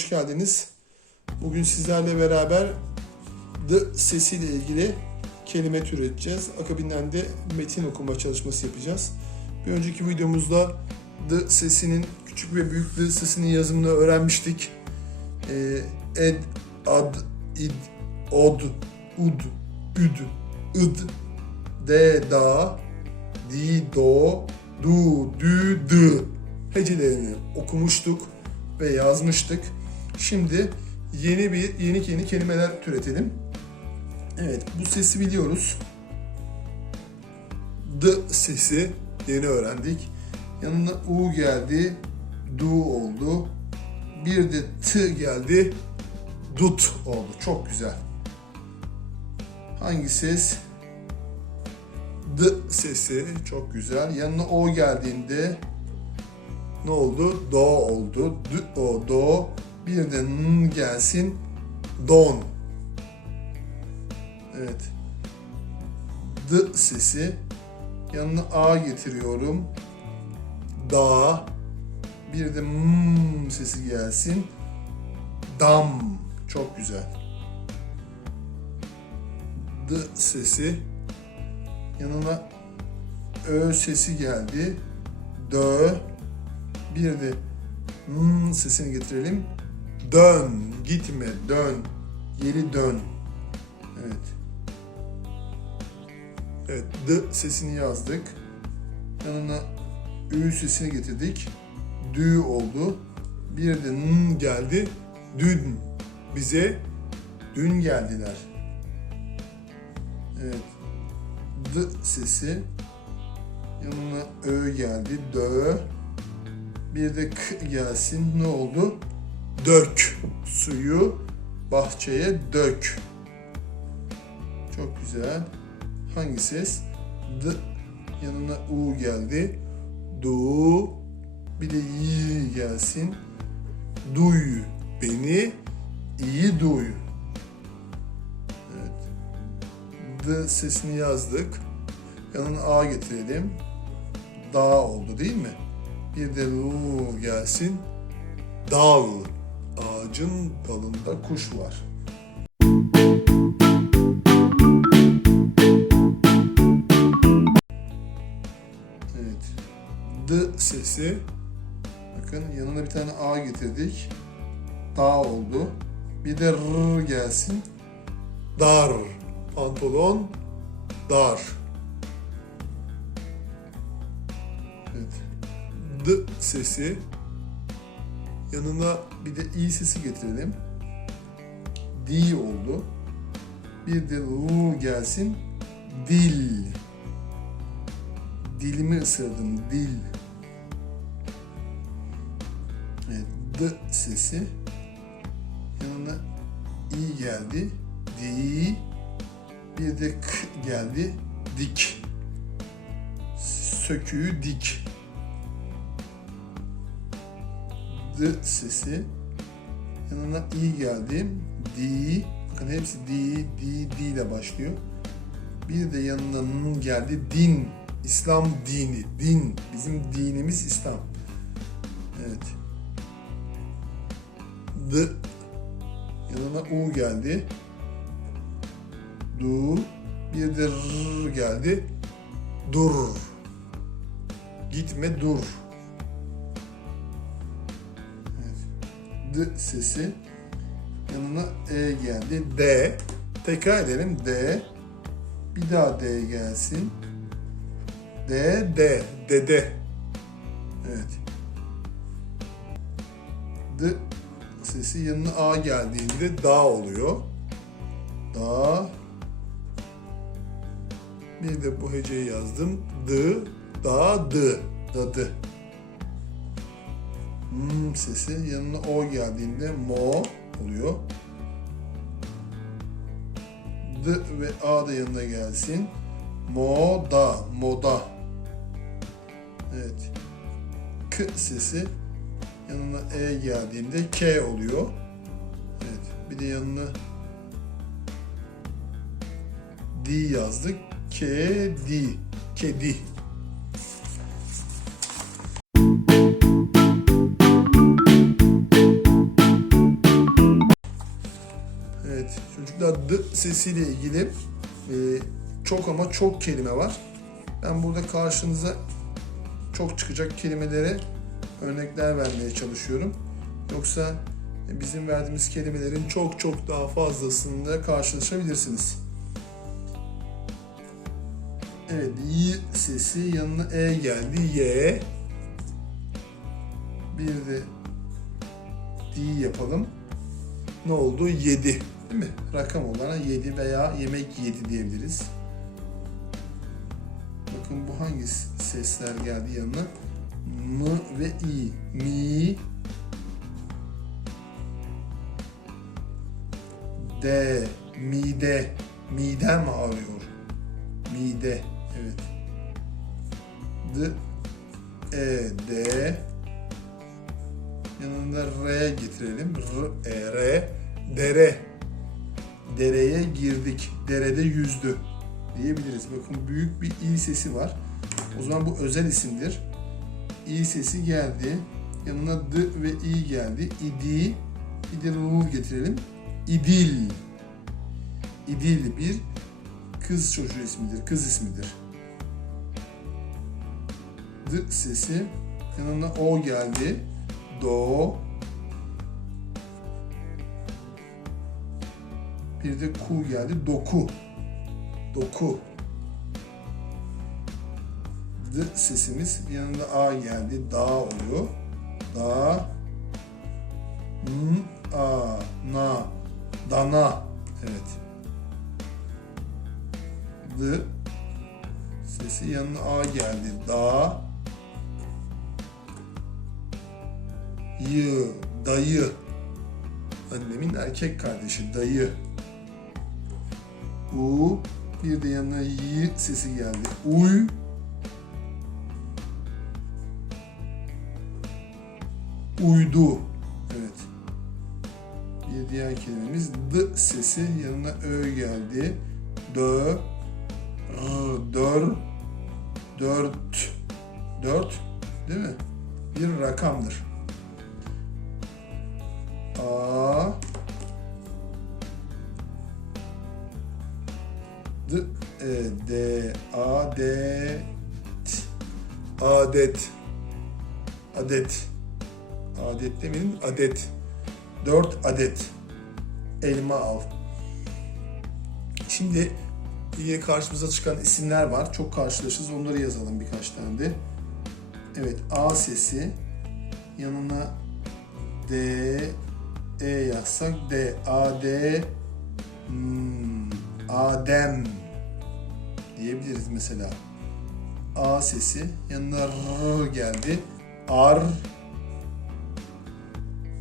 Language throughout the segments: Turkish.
hoş geldiniz. Bugün sizlerle beraber the sesiyle ilgili kelime türeteceğiz. Akabinden de metin okuma çalışması yapacağız. Bir önceki videomuzda the sesinin küçük ve büyük the sesinin yazımını öğrenmiştik. Ee, ed, ad, id, od, ud, üd, id, de, da, di, do, du, dü, dı hecelerini okumuştuk ve yazmıştık. Şimdi yeni bir yeni yeni kelimeler türetelim. Evet, bu sesi biliyoruz. D sesi yeni öğrendik. Yanına U geldi, du oldu. Bir de T geldi, dut oldu. Çok güzel. Hangi ses? D sesi çok güzel. Yanına O geldiğinde ne oldu? Do oldu. D, o, do. Bir de n gelsin. Don. Evet. D sesi. Yanına A getiriyorum. Da. Bir de m sesi gelsin. Dam. Çok güzel. D sesi. Yanına Ö sesi geldi. Dö. Bir de m sesini getirelim. Dön, gitme, dön. Geri dön. Evet. Evet, d sesini yazdık. Yanına ü sesini getirdik. Dü oldu. Bir de n geldi. Dün. Bize dün geldiler. Evet. D sesi. Yanına ö geldi. Dö. Bir de k gelsin. Ne oldu? Dök. Suyu bahçeye dök. Çok güzel. Hangi ses? D. Yanına u geldi. Du. Bir de y gelsin. Duy. Beni iyi duy. Evet. D sesini yazdık. Yanına a getirelim. Da oldu değil mi? Bir de lu gelsin. Dal. Ağacın dalında kuş var. Evet. D sesi. Bakın yanına bir tane A getirdik. Da oldu. Bir de R gelsin. Dar. Pantolon. Dar. Evet. D sesi. Yanına bir de i sesi getirelim. D oldu. Bir de u gelsin. Dil. Dilimi ısırdım. Dil. Evet, D sesi. Yanına i geldi. Di. Bir de k geldi. Dik. Söküğü dik. D sesi. Yanına i geldi. Di. Bakın hepsi di, di, di ile başlıyor. Bir de yanına n geldi. Din. İslam dini. Din. Bizim dinimiz İslam. Evet. D. Yanına u geldi. Du. Bir de r geldi. Dur. Gitme dur. D sesi. Yanına E geldi. D. Tekrar edelim. D. Bir daha D gelsin. D, D. Dede. Evet. D sesi yanına A geldiğinde da oluyor. Da. Bir de bu heceyi yazdım. D, da, d. Dadı. M sesi yanına o geldiğinde mo oluyor. D ve A da yanına gelsin. Moda, moda. Evet. K sesi yanına E geldiğinde K oluyor. Evet. Bir de yanına D yazdık. Kedi. Kedi. Sesiyle ilgili e, çok ama çok kelime var. Ben burada karşınıza çok çıkacak kelimelere örnekler vermeye çalışıyorum. Yoksa bizim verdiğimiz kelimelerin çok çok daha fazlasında karşılaşabilirsiniz. Evet, y sesi yanına e geldi. Y. Bir de d yapalım. Ne oldu? 7. Değil mi? Rakam olarak 7 veya yemek yedi diyebiliriz. Bakın bu hangi sesler geldi yanına? M ve i. Mi. D. Mide. Midem ağrıyor. Mide. Evet. D. E. D. Yanında R getirelim. R. E. R. Dere. Dereye girdik. Derede yüzdü diyebiliriz. Bakın büyük bir i sesi var. O zaman bu özel isimdir. İ sesi geldi. Yanına d ve i geldi. İdi. Bir de r getirelim. İdil. İdil bir kız çocuğu ismidir. Kız ismidir. D sesi. Yanına o geldi. Do. Bir de ku geldi. Doku. Doku. D sesimiz yanında A geldi. Da oluyor. Da. N, A, na. Dana. Evet. D sesi yanına A geldi. Da. Y, dayı. Annemin erkek kardeşi dayı. U bir de yanına y sesi geldi. Uy. Uydu. Evet. Bir diğer kelimemiz d sesi yanına ö geldi. Dö. R, dör. Dört. Dört. Değil mi? Bir rakamdır. A. D, e, D, A, D, T. Adet. Adet. Adet demeyelim, adet. Dört adet. Elma al. Şimdi yine karşımıza çıkan isimler var. Çok karşılaşırız. Onları yazalım birkaç tane de. Evet, A sesi. Yanına D, E yazsak D, A, D, hmm, Adem diyebiliriz mesela. A sesi yanına R geldi. Ar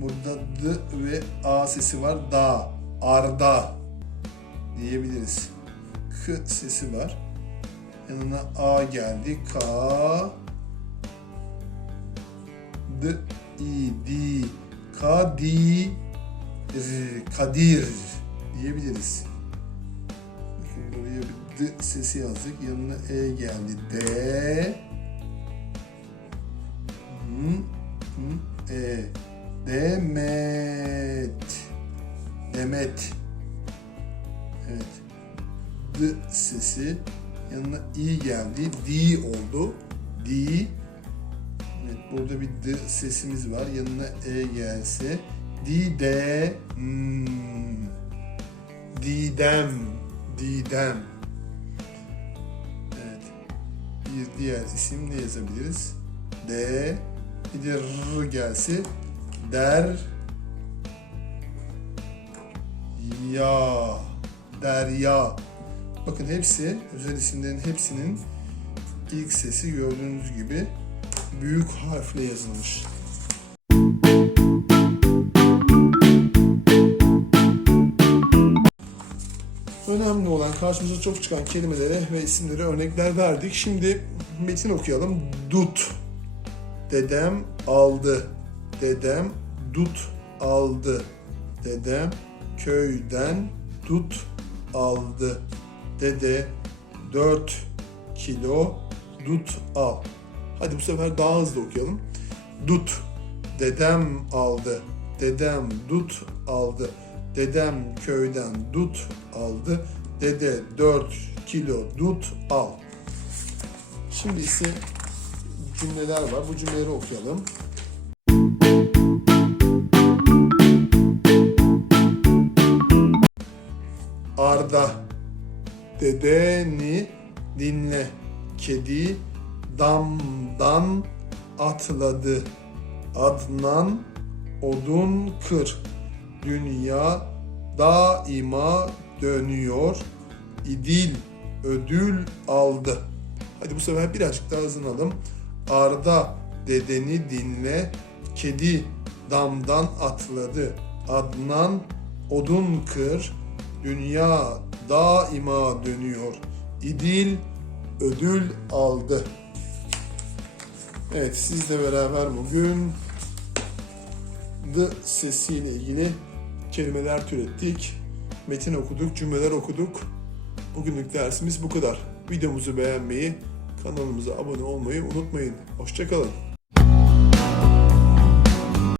Burada D ve A sesi var. Da. Arda diyebiliriz. K sesi var. Yanına A geldi. Ka D I Di Kadir Kadir diyebiliriz. Buraya bir D sesi yazdık. Yanına E geldi. D Hı, hı, E Demet Demet Evet D sesi yanına i geldi. D oldu. D Evet burada bir D sesimiz var. Yanına e gelse Dide hmm. Didem Didem. Evet. Bir diğer isim ne yazabiliriz? D. Bir de R gelse der. Ya. Derya. Bakın hepsi özel isimlerin hepsinin ilk sesi gördüğünüz gibi büyük harfle yazılmış. Önemli olan karşımıza çok çıkan kelimelere ve isimlere örnekler verdik. Şimdi metin okuyalım. Dut. Dedem aldı. Dedem dut aldı. Dedem köyden dut aldı. Dede 4 kilo dut al. Hadi bu sefer daha hızlı okuyalım. Dut. Dedem aldı. Dedem dut aldı. Dedem köyden dut aldı. Dede 4 kilo dut al. Şimdi ise cümleler var. Bu cümleleri okuyalım. Arda Dedeni dinle. Kedi damdan atladı. Adnan odun kır. Dünya daima dönüyor. İdil ödül aldı. Hadi bu sefer birazcık daha hızlanalım. Arda dedeni dinle. Kedi damdan atladı. Adnan odun kır. Dünya daima dönüyor. İdil ödül aldı. Evet sizle beraber bugün the sesiyle ilgili kelimeler türettik. Metin okuduk, cümleler okuduk. Bugünlük dersimiz bu kadar. Videomuzu beğenmeyi, kanalımıza abone olmayı unutmayın. Hoşçakalın.